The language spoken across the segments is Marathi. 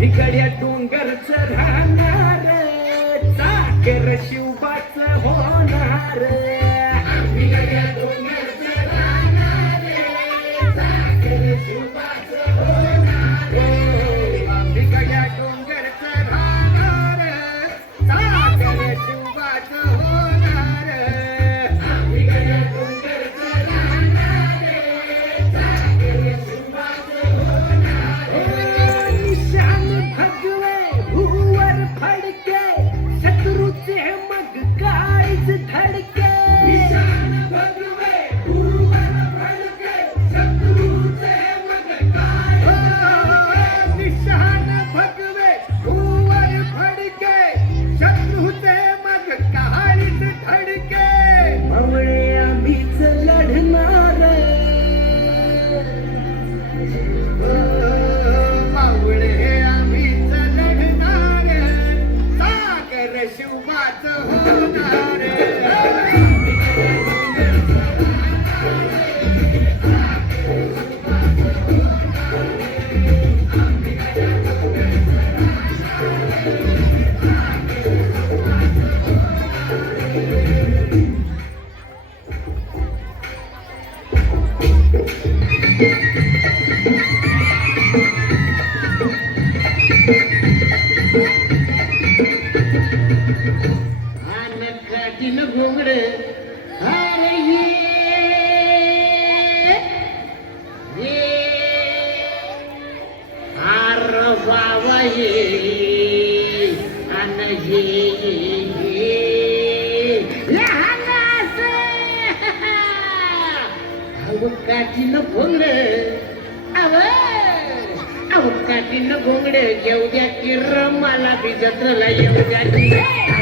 भिकड्या डोंगर चढणार चाकर शिव मवळे लढणार. मावळे आम्हीच लढणार. सागर शिवबाच होणार. काठीन घोंगड अव अव काठीन घोंगड येऊ द्या किर मला बी जत्रला येऊ द्या की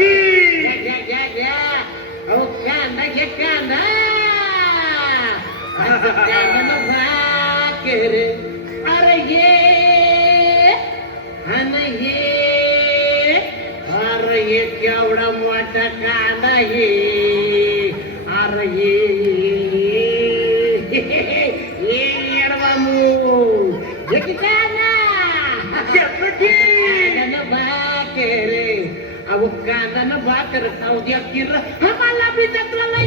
aqui! ये अरे ये ये येडवा मूग. हे की भाकर. अहो कांदानं भाकर किर आम्हाला बी जत्राला